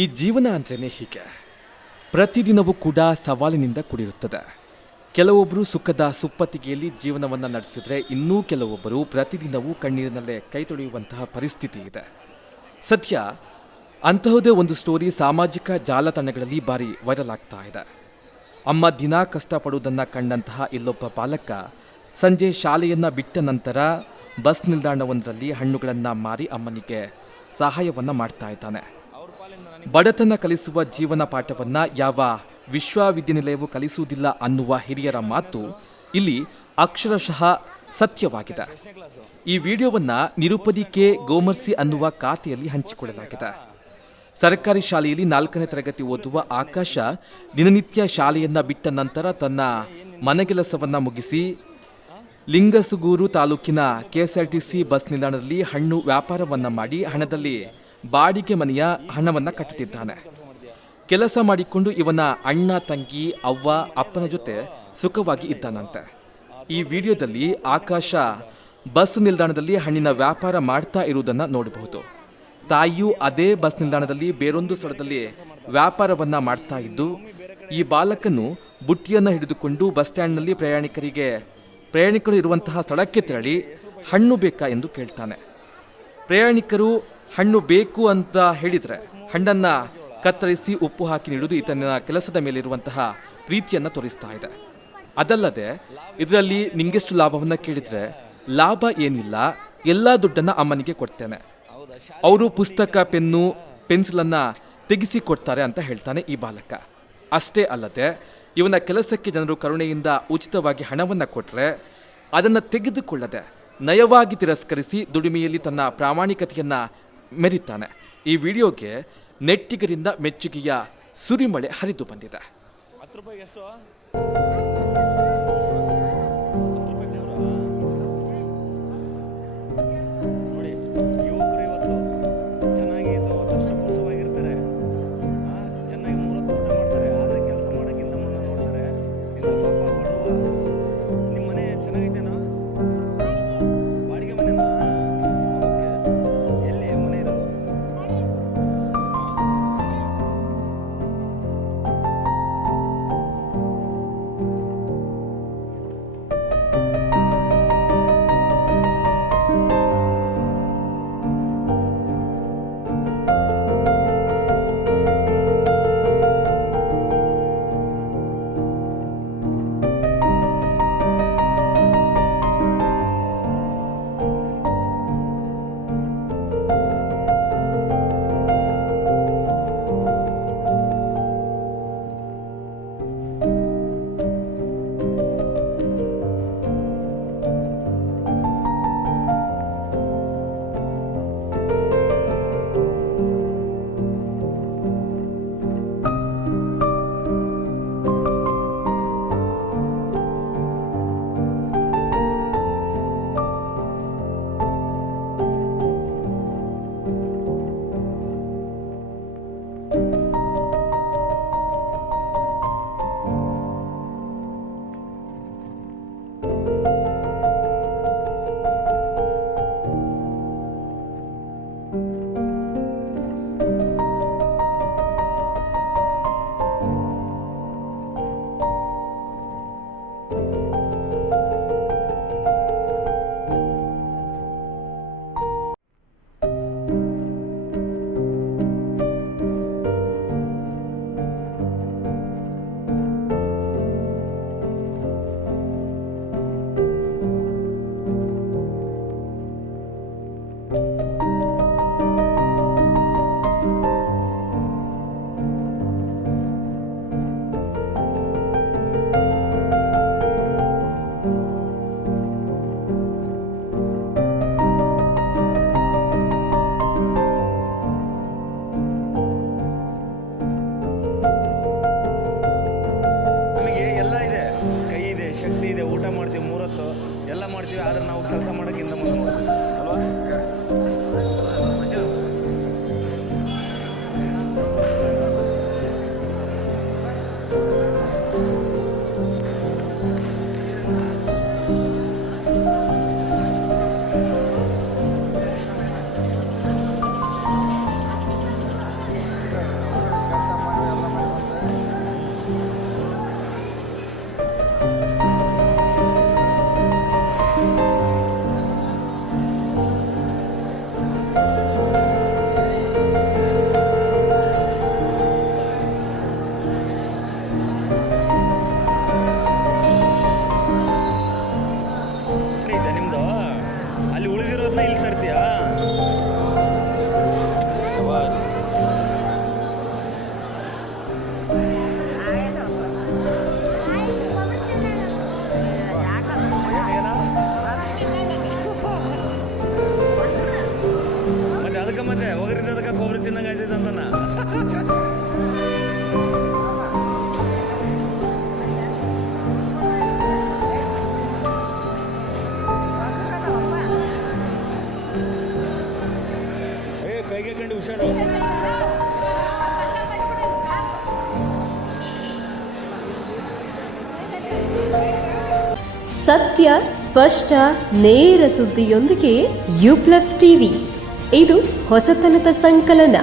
ಈ ಜೀವನ ಅಂದ್ರೇ ಹೀಗೆ, ಪ್ರತಿದಿನವೂ ಕೂಡ ಸವಾಲಿನಿಂದ ಕೂಡಿರುತ್ತದೆ. ಕೆಲವೊಬ್ಬರು ಸುಖದ ಸುಪ್ಪತ್ತಿಗೆಯಲ್ಲಿ ಜೀವನವನ್ನು ನಡೆಸಿದರೆ, ಇನ್ನೂ ಕೆಲವೊಬ್ಬರು ಪ್ರತಿದಿನವೂ ಕಣ್ಣೀರಿನಲ್ಲೇ ಕೈ ತೊಳೆಯುವಂತಹ ಪರಿಸ್ಥಿತಿ ಇದೆ. ಸದ್ಯ ಅಂತಹುದೇ ಒಂದು ಸ್ಟೋರಿ ಸಾಮಾಜಿಕ ಜಾಲತಾಣಗಳಲ್ಲಿ ಭಾರಿ ವೈರಲ್ ಆಗ್ತಾ ಇದೆ. ಅಮ್ಮ ದಿನ ಕಷ್ಟಪಡುವುದನ್ನು ಕಂಡಂತಹ ಇಲ್ಲೊಬ್ಬ ಬಾಲಕ ಸಂಜೆ ಶಾಲೆಯನ್ನು ಬಿಟ್ಟ ನಂತರ ಬಸ್ ನಿಲ್ದಾಣವೊಂದರಲ್ಲಿ ಹಣ್ಣುಗಳನ್ನು ಮಾರಿ ಅಮ್ಮನಿಗೆ ಸಹಾಯವನ್ನು ಮಾಡ್ತಾ ಇದ್ದಾನೆ. ಬಡತನ ಕಲಿಸುವ ಜೀವನ ಪಾಠವನ್ನು ಯಾವ ವಿಶ್ವವಿದ್ಯಾನಿಲಯವು ಕಲಿಸುವುದಿಲ್ಲ ಅನ್ನುವ ಹಿರಿಯರ ಮಾತು ಇಲ್ಲಿ ಅಕ್ಷರಶಃ ಸತ್ಯವಾಗಿದೆ. ಈ ವಿಡಿಯೋವನ್ನು ನಿರುಪದಿ ಕೆ ಗೋಮರ್ಸಿ ಅನ್ನುವ ಖಾತೆಯಲ್ಲಿ ಹಂಚಿಕೊಳ್ಳಲಾಗಿದೆ. ಸರ್ಕಾರಿ ಶಾಲೆಯಲ್ಲಿ 4ನೇ ತರಗತಿ ಓದುವ ಆಕಾಶ ದಿನನಿತ್ಯ ಶಾಲೆಯನ್ನು ಬಿಟ್ಟ ನಂತರ ತನ್ನ ಮನೆಗೆಲಸವನ್ನು ಮುಗಿಸಿ ಲಿಂಗಸುಗೂರು ತಾಲೂಕಿನ KSRTC ಬಸ್ ನಿಲ್ದಾಣದಲ್ಲಿ ಹಣ್ಣು ವ್ಯಾಪಾರವನ್ನು ಮಾಡಿ ಹಣದಲ್ಲಿ ಬಾಡಿಗೆ ಮನೆಯ ಹಣವನ್ನು ಕಟ್ಟುತ್ತಿದ್ದಾನೆ. ಕೆಲಸ ಮಾಡಿಕೊಂಡು ಇವನ ಅಣ್ಣ, ತಂಗಿ, ಅವ್ವ, ಅಪ್ಪನ ಜೊತೆ ಸುಖವಾಗಿ ಇದ್ದಾನಂತೆ. ಈ ವಿಡಿಯೋದಲ್ಲಿ ಆಕಾಶ ಬಸ್ ನಿಲ್ದಾಣದಲ್ಲಿ ಹಣ್ಣಿನ ವ್ಯಾಪಾರ ಮಾಡ್ತಾ ಇರುವುದನ್ನು ನೋಡಬಹುದು. ತಾಯಿಯು ಅದೇ ಬಸ್ ನಿಲ್ದಾಣದಲ್ಲಿ ಬೇರೊಂದು ಸ್ಥಳದಲ್ಲಿ ವ್ಯಾಪಾರವನ್ನು ಮಾಡ್ತಾ ಇದ್ದು, ಈ ಬಾಲಕನು ಬುಟ್ಟಿಯನ್ನು ಹಿಡಿದುಕೊಂಡು ಬಸ್ ಸ್ಟ್ಯಾಂಡ್ನಲ್ಲಿ ಪ್ರಯಾಣಿಕರು ಇರುವಂತಹ ಸ್ಥಳಕ್ಕೆ ತೆರಳಿ ಹಣ್ಣು ಬೇಕಾ ಎಂದು ಕೇಳ್ತಾನೆ. ಪ್ರಯಾಣಿಕರು ಹಣ್ಣು ಬೇಕು ಅಂತ ಹೇಳಿದರೆ ಹಣ್ಣನ್ನು ಕತ್ತರಿಸಿ ಉಪ್ಪು ಹಾಕಿ ನೀಡುವುದು ಈತನ ಕೆಲಸದ ಮೇಲಿರುವಂತಹ ಪ್ರೀತಿಯನ್ನು ತೋರಿಸ್ತಾ ಇದೆ. ಅದಲ್ಲದೆ ಇದರಲ್ಲಿ ನಿಂಗೆಷ್ಟು ಲಾಭವನ್ನು ಕೇಳಿದರೆ, ಲಾಭ ಏನಿಲ್ಲ, ಎಲ್ಲ ದುಡ್ಡನ್ನು ಅಮ್ಮನಿಗೆ ಕೊಡ್ತೇನೆ, ಅವರು ಪುಸ್ತಕ, ಪೆನ್ನು, ಪೆನ್ಸಿಲನ್ನು ತೆಗೆಸಿ ಕೊಡ್ತಾರೆ ಅಂತ ಹೇಳ್ತಾನೆ ಈ ಬಾಲಕ. ಅಷ್ಟೇ ಅಲ್ಲದೆ ಇವನ ಕೆಲಸಕ್ಕೆ ಜನರು ಕರುಣೆಯಿಂದ ಉಚಿತವಾಗಿ ಹಣವನ್ನು ಕೊಟ್ಟರೆ ಅದನ್ನು ತೆಗೆದುಕೊಳ್ಳದೆ ನಯವಾಗಿ ತಿರಸ್ಕರಿಸಿ ದುಡಿಮೆಯಲ್ಲಿ ತನ್ನ ಪ್ರಾಮಾಣಿಕತೆಯನ್ನು ಮೆರೀತಾನೆ. ಈ ವಿಡಿಯೋಗೆ ನೆಟ್ಟಿಗರಿಂದ ಮೆಚ್ಚುಗೆಯ ಸುರಿಮಳೆ ಹರಿದು ಬಂದಿದೆ. ಮಾಡ್ತೀವಿ, ಆದ್ರೆ ನಾವು ಕೆಲಸ ಮಾಡೋಕ್ಕೆ ಹಿಂದೆ ಮುಂದೆ ನೋಡ್ತೀವಿ ಅಲ್ವಾ? ಸತ್ಯ, ಸ್ಪಷ್ಟ, ನೇರ ಸುದ್ದಿಯೊಂದಿಗೆ ಯು+ ಟಿವಿ. ಇದು ಹೊಸತನದ ಸಂಕಲನ.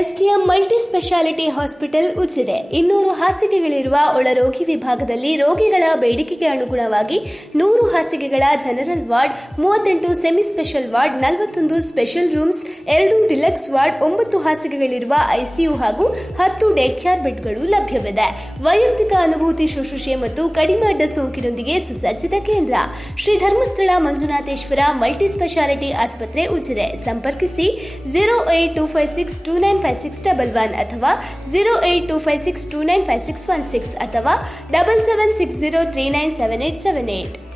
SDM multi specialty hospital Ujire 200 ಹಾಸಿಗೆಗಳಿರುವ ಒಳರೋಗಿ ವಿಭಾಗದಲ್ಲಿ ರೋಗಿಗಳ ಬೇಡಿಕೆಗೆ ಅನುಗುಣವಾಗಿ 100 ಹಾಸಿಗೆಗಳ general ward, 38 semi special ward, 41 special rooms, 2 deluxe ward, 9 ಹಾಸಿಗೆಗಳಿರುವ ಐಸಿಯು ಹಾಗೂ 10 ಡೇ ಕೇರ್ ಬೆಡ್ಗಳು ಲಭ್ಯವಿದೆ. ವೈಯಕ್ತಿಕ ಅನುಭೂತಿ ಶುಶ್ರೂಷೆ ಮತ್ತು ಕಡಿಮೆ ಅಡ್ಡ ಸೋಂಕಿನೊಂದಿಗೆ ಸುಸಜ್ಜಿತ ಕೇಂದ್ರ. ಶ್ರೀ ಧರ್ಮಸ್ಥಳ ಮಂಜುನಾಥೇಶ್ವರ ಮಲ್ಟಿ ಸ್ಪೆಷಾಲಿಟಿ ಆಸ್ಪತ್ರೆ ಉಜಿರೆ. ಸಂಪರ್ಕಿಸಿ 08256295611 ಅಥವಾ 08256295616 ಅಥವಾ 7760397878.